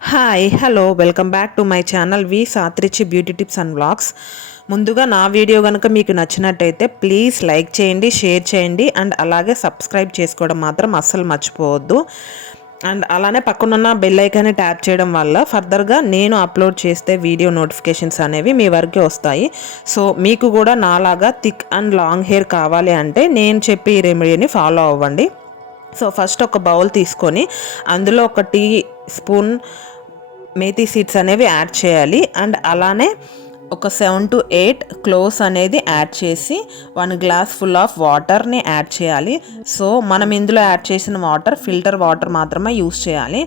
Hi hello welcome back to my channel వి సాత్రిచి beauty tips and vlogs. ముందుగా నా వీడియో కనుక మీకు నచ్చినట్టయితే ప్లీజ్ లైక్ చేయండి, షేర్ చేయండి అండ్ అలాగే సబ్స్క్రైబ్ చేసుకోవడం మాత్రం అస్సలు మర్చిపోవద్దు. అండ్ అలానే పక్కనున్న బెల్ ఐకాన్ని ట్యాప్ చేయడం వల్ల ఫర్దర్గా నేను అప్లోడ్ చేస్తే వీడియో నోటిఫికేషన్స్ అనేవి మీ వరకు వస్తాయి. సో మీకు కూడా నాలాగా థిక్ అండ్ లాంగ్ హెయిర్ కావాలి అంటే నేను చెప్పే ఈ రెమెడీని ఫాలో అవ్వండి. సో ఫస్ట్ ఒక బౌల్ తీసుకొని అందులో ఒక టీ స్పూన్ మేథీ సీడ్స్ అనేవి యాడ్ చేయాలి. అండ్ అలానే ఒక 7 to 8 క్లోవ్స్ అనేది యాడ్ చేసి 1 గ్లాస్ ఫుల్ ఆఫ్ వాటర్ని యాడ్ చేయాలి. సో మనం ఇందులో యాడ్ చేసిన వాటర్ ఫిల్టర్ వాటర్ మాత్రమే యూస్ చేయాలి.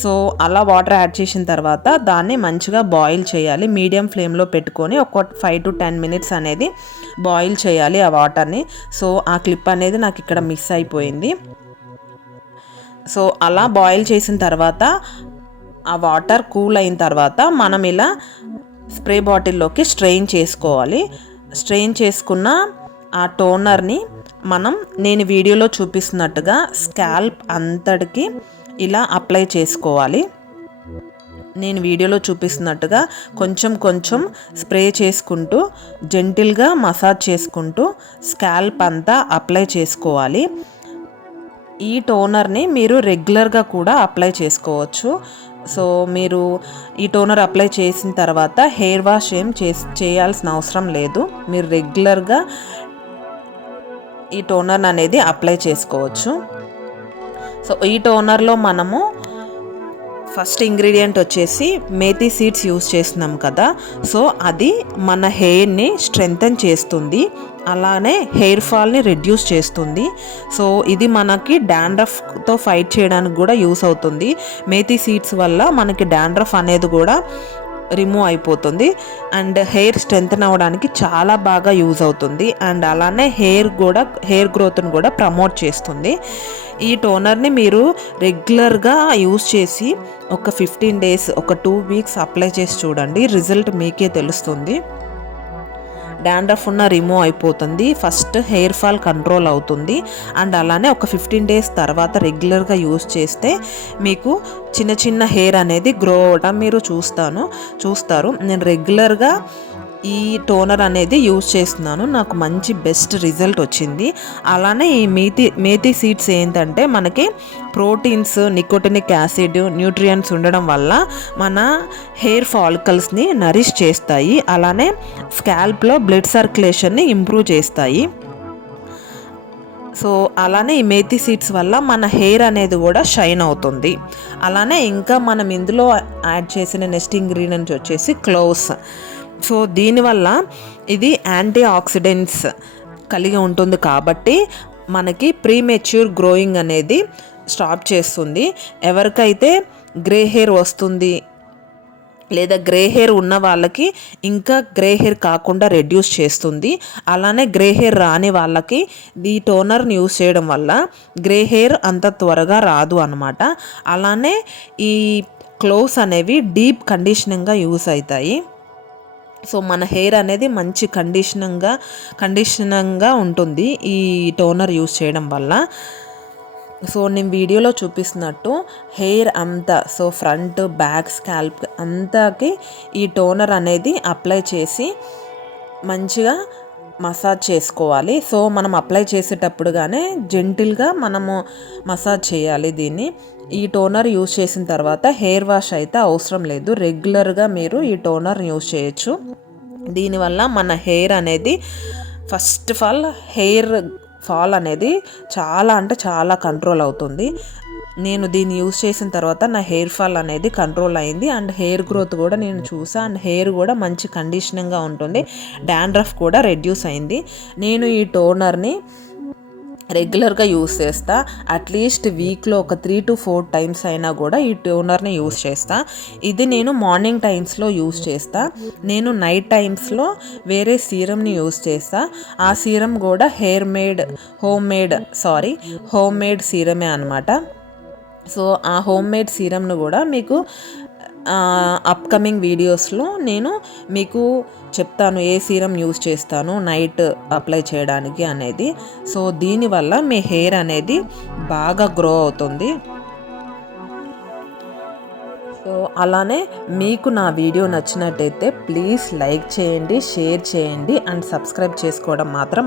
సో అలా వాటర్ యాడ్ చేసిన తర్వాత దాన్ని మంచిగా బాయిల్ చేయాలి. మీడియం ఫ్లేమ్లో పెట్టుకొని ఒక 5 to 10 minutes అనేది బాయిల్ చేయాలి ఆ వాటర్ని. సో ఆ క్లిప్ అనేది నాకు ఇక్కడ మిస్ అయిపోయింది. సో అలా బాయిల్ చేసిన తర్వాత ఆ వాటర్ కూల్ అయిన తర్వాత మనం ఇలా స్ప్రే బాటిల్లోకి స్ట్రెయిన్ చేసుకోవాలి. స్ట్రెయిన్ చేసుకున్న ఆ టోనర్ని నేను వీడియోలో చూపిస్తున్నట్టుగా స్కాల్ప్ అంతటికి ఇలా అప్లై చేసుకోవాలి. నేను వీడియోలో చూపిస్తున్నట్టుగా కొంచెం కొంచెం స్ప్రే చేసుకుంటూ జెంటిల్గా మసాజ్ చేసుకుంటూ స్కాల్ప్ అంతా అప్లై చేసుకోవాలి. ఈ టోనర్ని మీరు రెగ్యులర్గా కూడా అప్లై చేసుకోవచ్చు. సో మీరు ఈ టోనర్ అప్లై చేసిన తర్వాత హెయిర్ వాష్ ఏం చేయాల్సిన అవసరం లేదు. మీరు రెగ్యులర్గా ఈ టోనర్ అనేది అప్లై చేసుకోవచ్చు. సో ఈ టోనర్లో మనము ఫస్ట్ ఇంగ్రీడియంట్ వచ్చేసి మేథీ సీడ్స్ యూస్ చేస్తున్నాం కదా. సో అది మన హెయిర్ని స్ట్రెంగ్తన్ చేస్తుంది, అలానే హెయిర్ ఫాల్ని రెడ్యూస్ చేస్తుంది. సో ఇది మనకి డాండ్రఫ్తో ఫైట్ చేయడానికి కూడా యూస్ అవుతుంది. మేథీ సీడ్స్ వల్ల మనకి డాండ్రఫ్ అనేది కూడా రిమూవ్ అయిపోతుంది అండ్ హెయిర్ స్ట్రెంగ్తన్ అవ్వడానికి చాలా బాగా యూజ్ అవుతుంది. అండ్ అలానే హెయిర్ గ్రోత్ని కూడా ప్రమోట్ చేస్తుంది. ఈ టోనర్ని మీరు రెగ్యులర్గా యూజ్ చేసి ఒక 15 days, ఒక 2 weeks అప్లై చేసి చూడండి. రిజల్ట్ మీకే తెలుస్తుంది. డాండ్రఫ్ ఉన్న రిమూవ్ అయిపోతుంది, ఫస్ట్ హెయిర్ ఫాల్ కంట్రోల్ అవుతుంది. అండ్ అలానే ఒక 15 days తర్వాత రెగ్యులర్గా యూస్ చేస్తే మీకు చిన్న చిన్న హెయిర్ అనేది గ్రో అవ్వడం మీరు చూస్తారు. నేను రెగ్యులర్గా ఈ టోనర్ అనేది యూజ్ చేస్తున్నాను, నాకు మంచి బెస్ట్ రిజల్ట్ వచ్చింది. అలానే ఈ మేథీ సీడ్స్ ఏంటంటే మనకి ప్రోటీన్స్, నికోటినిక్ యాసిడ్, న్యూట్రియంట్స్ ఉండడం వల్ల మన హెయిర్ ఫాలికల్స్ని నరిష్ చేస్తాయి. అలానే స్కాల్ప్లో బ్లడ్ సర్క్యులేషన్ని ఇంప్రూవ్ చేస్తాయి. సో అలానే ఈ మేథీ సీడ్స్ వల్ల మన హెయిర్ అనేది కూడా షైన్ అవుతుంది. అలానే ఇంకా మనం ఇందులో యాడ్ చేసిన నెక్స్ట్ ఇంగ్రీడియంట్స్ వచ్చేసి క్లోవ్స్. సో దీనివల్ల ఇది యాంటీ ఆక్సిడెంట్స్ కలిగి ఉంటుంది కాబట్టి మనకి ప్రీమెచ్యూర్ గ్రోయింగ్ అనేది స్టాప్ చేస్తుంది. ఎవరికైతే గ్రే హెయిర్ వస్తుంది లేదా గ్రే హెయిర్ ఉన్న వాళ్ళకి ఇంకా గ్రే హెయిర్ కాకుండా రెడ్యూస్ చేస్తుంది. అలానే గ్రే హెయిర్ రాని వాళ్ళకి ఈ టోనర్ని యూస్ చేయడం వల్ల గ్రే హెయిర్ అంత త్వరగా రాదు అన్నమాట. అలానే ఈ క్లోవ్స్ అనేవి డీప్ కండిషనింగ్గా యూస్ అవుతాయి. సో మన హెయిర్ అనేది మంచి కండిషనింగ్గా ఉంటుంది ఈ టోనర్ యూస్ చేయడం వల్ల. సో నేను వీడియోలో చూపిస్తున్నట్టు హెయిర్ అంతా, సో ఫ్రంట్, బ్యాక్, స్కాల్ప్ అంతాకి ఈ టోనర్ అనేది అప్లై చేసి మంచిగా మసాజ్ చేసుకోవాలి. సో మనం అప్లై చేసేటప్పుడుగానే జెంటిల్గా మనము మసాజ్ చేయాలి దీన్ని. ఈ టోనర్ యూజ్ చేసిన తర్వాత హెయిర్ వాష్ అయితే అవసరం లేదు, రెగ్యులర్గా మీరు ఈ టోనర్ యూజ్ చేయొచ్చు. దీనివల్ల మన హెయిర్ అనేది first of all hair fall అనేది చాలా అంటే చాలా కంట్రోల్ అవుతుంది. నేను దీన్ని యూజ్ చేసిన తర్వాత నా హెయిర్ ఫాల్ అనేది కంట్రోల్ అయింది అండ్ హెయిర్ గ్రోత్ కూడా నేను చూసా అండ్ హెయిర్ కూడా మంచి కండిషనింగ్గా ఉంటుంది. డాండ్రఫ్ కూడా రెడ్యూస్ అయింది. నేను ఈ టోనర్ని రెగ్యులర్గా యూస్ చేస్తా. అట్లీస్ట్ వీక్లో ఒక 3 to 4 times అయినా కూడా ఈ టోనర్ని యూస్ చేస్తా. ఇది నేను మార్నింగ్ టైమ్స్లో యూస్ చేస్తా. నేను నైట్ టైమ్స్లో వేరే సీరమ్ని యూస్ చేస్తా. ఆ సీరం కూడా హోమ్ మేడ్ సీరమే అనమాట. సో ఆ హోమ్ మేడ్ సీరమ్ను కూడా మీకు అప్కమింగ్ వీడియోస్లో నేను మీకు చెప్తాను ఏ సీరం యూజ్ చేస్తాను నైట్ అప్లై చేయడానికి అనేది. సో దీనివల్ల మీ హెయిర్ అనేది బాగా గ్రో అవుతుంది. సో అలానే మీకు నా వీడియో నచ్చినట్టయితే ప్లీజ్ లైక్ చేయండి, షేర్ చేయండి అండ్ సబ్స్క్రైబ్ చేసుకోవడం మాత్రం